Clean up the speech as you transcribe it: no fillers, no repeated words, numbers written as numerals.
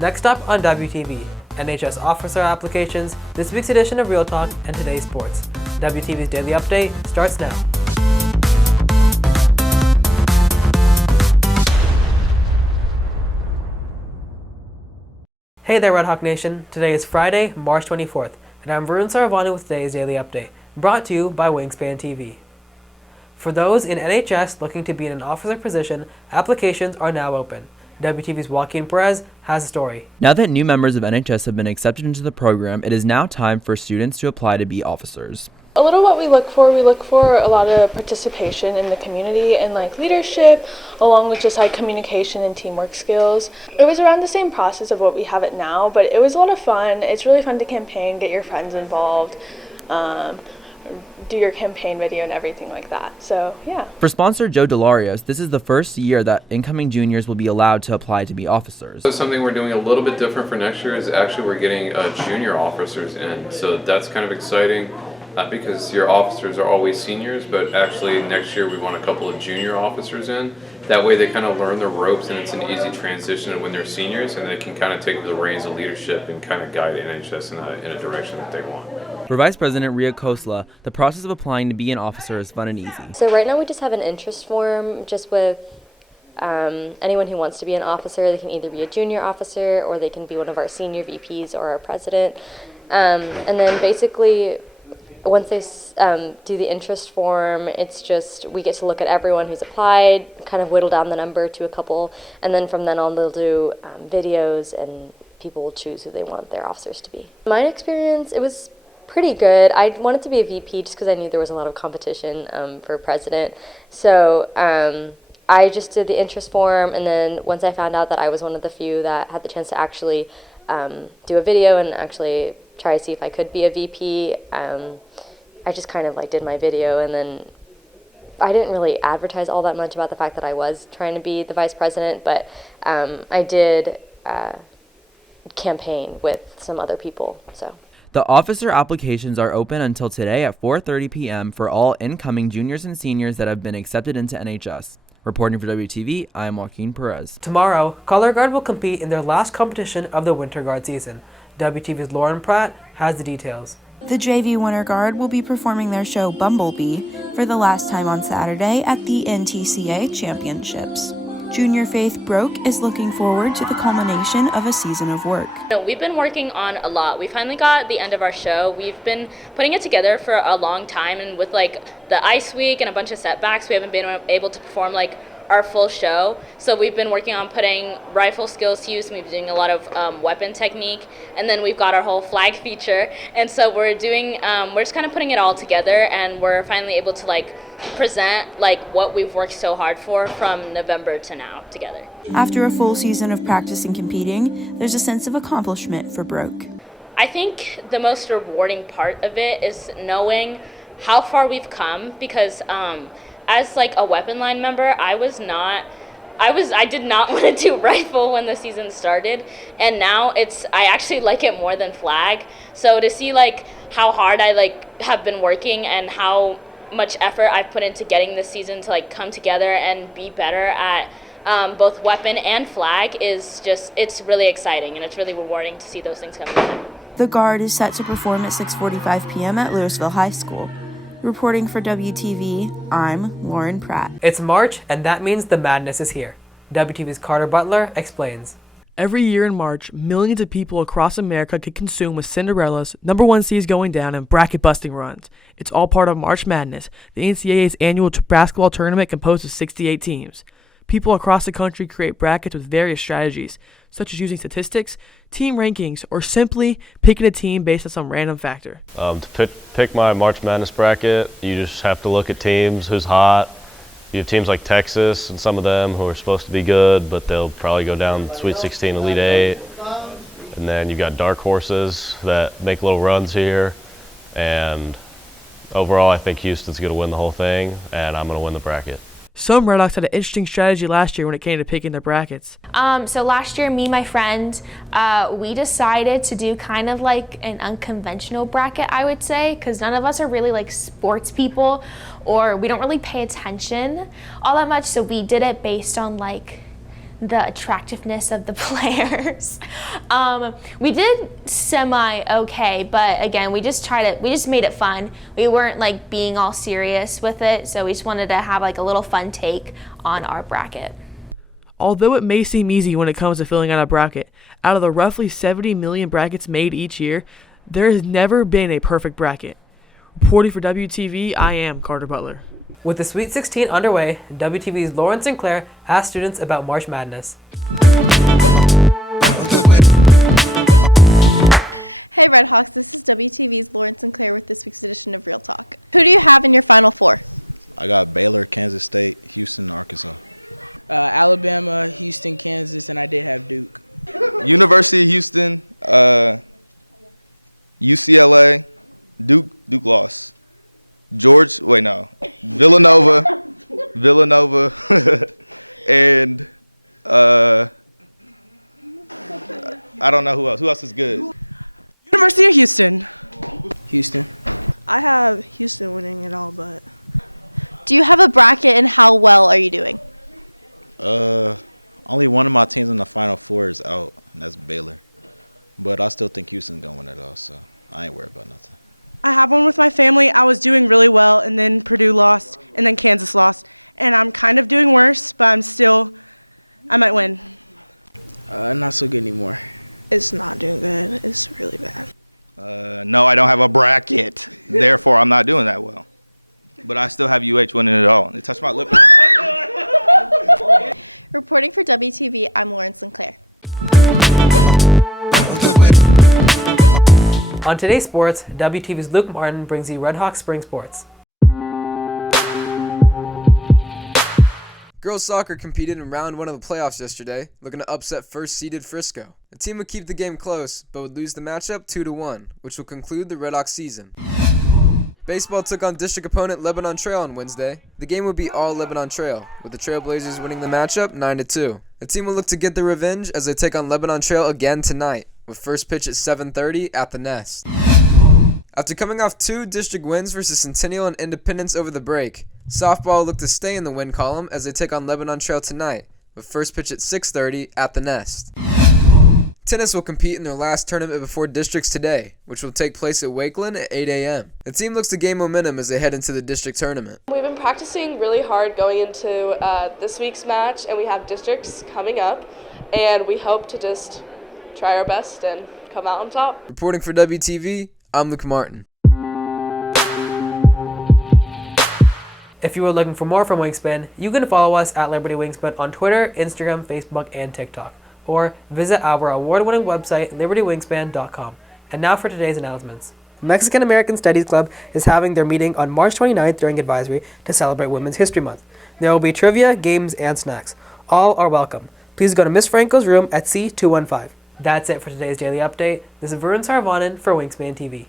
Next up on WTV, NHS officer applications, this week's edition of Real Talk, and today's sports. WTV's Daily Update starts now. Hey there, Red Hawk Nation. Today is Friday, March 24th, and I'm Varun Saravanan with today's Daily Update, brought to you by Wingspan TV. For those in NHS looking to be in an officer position, applications are now open. WTV's Joaquin Perez has a story. Now that new members of NHS have been accepted into the program, it is now time for students to apply to be officers. A little what we look for a lot of participation in the community and leadership, along with just communication and teamwork skills. It was around the same process of what we have it now, but it was a lot of fun. It's really fun to campaign, get your friends involved, do your campaign video and everything like that. So, yeah. For sponsor Joe Delarios, this is the first year that incoming juniors will be allowed to apply to be officers. So something we're doing a little bit different for next year is actually we're getting junior officers in. So that's kind of exciting because your officers are always seniors, but actually next year we want a couple of junior officers in. That way they kind of learn the ropes and it's an easy transition when they're seniors, and they can kind of take the reins of leadership and kind of guide NHS in a direction that they want. For Vice President Ria Khosla, the process of applying to be an officer is fun and easy. So right now we just have an interest form just with anyone who wants to be an officer. They can either be a junior officer or they can be one of our senior VPs or our president. And then basically once they do the interest form, it's just we get to look at everyone who's applied, kind of whittle down the number to a couple, and then from then on they'll do videos and people will choose who they want their officers to be. My experience, it was pretty good. I wanted to be a VP just because I knew there was a lot of competition for president. So I just did the interest form, and then once I found out that I was one of the few that had the chance to actually do a video and actually try to see if I could be a VP, I just kind of did my video, and then I didn't really advertise all that much about the fact that I was trying to be the vice president, but I did campaign with some other people, so. The officer applications are open until today at 4:30 p.m. for all incoming juniors and seniors that have been accepted into NHS. Reporting for WTV, I am Joaquin Perez. Tomorrow, Color Guard will compete in their last competition of the Winter Guard season. WTV's Lauren Pratt has the details. The JV Winter Guard will be performing their show Bumblebee for the last time on Saturday at the NTCA Championships. Junior Faith Broke is looking forward to the culmination of a season of work. We've been working on a lot. We finally got the end of our show. We've been putting it together for a long time, and with the ice week and a bunch of setbacks, we haven't been able to perform our full show. So we've been working on putting rifle skills to use, and we've been doing a lot of weapon technique, and then we've got our whole flag feature. And so we're just kind of putting it all together, and we're finally able to present what we've worked so hard for from November to now together. After a full season of practice and competing, there's a sense of accomplishment for Broke. I think the most rewarding part of it is knowing how far we've come, because as a weapon line member, I did not want to do rifle when the season started, and now I actually like it more than flag. So to see how hard I have been working and how much effort I've put into getting this season to come together and be better at both weapon and flag it's really exciting, and it's really rewarding to see those things come together. The Guard is set to perform at 6:45 p.m. at Louisville High School. Reporting for WTV, I'm Lauren Pratt. It's March, and that means the madness is here. WTV's Carter Butler explains. Every year in March, millions of people across America get consumed with Cinderella's, number one seeds going down, and bracket-busting runs. It's all part of March Madness, the NCAA's annual basketball tournament composed of 68 teams. People across the country create brackets with various strategies, such as using statistics, team rankings, or simply picking a team based on some random factor. To pick my March Madness bracket, you just have to look at teams, who's hot. You have teams like Texas and some of them who are supposed to be good, but they'll probably go down Sweet 16, Elite 8. And then you've got dark horses that make little runs here. And overall, I think Houston's going to win the whole thing, and I'm going to win the bracket. Some Redhawks had an interesting strategy last year when it came to picking their brackets. So last year, me and my friend, we decided to do kind of an unconventional bracket, I would say, because none of us are really sports people, or we don't really pay attention all that much. So we did it based on the attractiveness of the players. We did semi okay, but again, we just made it fun. We weren't like being all serious with it, so we just wanted to have like a little fun take on our bracket. Although it may seem easy when it comes to filling out a bracket, out of the roughly 70 million brackets made each year, there has never been a perfect bracket. Reporting for WTV, I am Carter Butler. With the Sweet 16 underway, WTV's Lauren Sinclair asked students about March Madness. Hey Redhawks, this is WTV's Lauren Sinclair with this week's edition of Real Talk. Who do you have in your Final Four? I got Baylor, Kansas State, Houston, Arkansas. Alabama, Houston, Kansas, and I did have Duke. University of Houston, UCLA, Duke lost. Villanova, and I don't know who else. Who else is good? University of Houston. Houston. I have Houston winning it all, but. Do you have a bracket, and how well are you doing? Only one of my teams in the Final Four is out, and that's Baylor. But I still think Houston's going to win it all, so I ain't worried about nothing. I have one with my family. I was doing really well, and then Purdue lost, and then Kansas lost. And I'm kind of doing worse, but I might win. Not so good anymore. It's not doing good. It's really bad. No, I don't have a bracket. Therefore, I'm not doing that well. But I still have UH winning it all. They touched my lip. Reporting for WTV, I'm Lauren Sinclair. On today's sports, WTV's Luke Martin brings you Red Hawks Spring Sports. Girls soccer competed in round 1 of the playoffs yesterday, looking to upset first-seeded Frisco. The team would keep the game close, but would lose the matchup 2-1, which will conclude the Red Hawks season. Baseball took on district opponent Lebanon Trail on Wednesday. The game would be all Lebanon Trail, with the Trailblazers winning the matchup 9-2. The team will look to get their revenge as they take on Lebanon Trail again tonight, with first pitch at 7:30 at the Nest. After coming off 2 district wins versus Centennial and Independence over the break, softball will look to stay in the win column as they take on Lebanon Trail tonight, with first pitch at 6:30 at the Nest. Tennis will compete in their last tournament before districts today, which will take place at Wakeland at 8 a.m. The team looks to gain momentum as they head into the district tournament. We've been practicing really hard going into this week's match, and we have districts coming up, and we hope to just try our best and come out on top. Reporting for WTV, I'm Luke Martin. If you are looking for more from Wingspan, you can follow us at Liberty Wingspan on Twitter, Instagram, Facebook, and TikTok, or visit our award-winning website, libertywingspan.com. And now for today's announcements. Mexican American Studies Club is having their meeting on March 29th during advisory to celebrate Women's History Month. There will be trivia, games, and snacks. All are welcome. Please go to Miss Franco's room at C215. That's it for today's daily update. This is Varun Saravanan for Wingspan TV.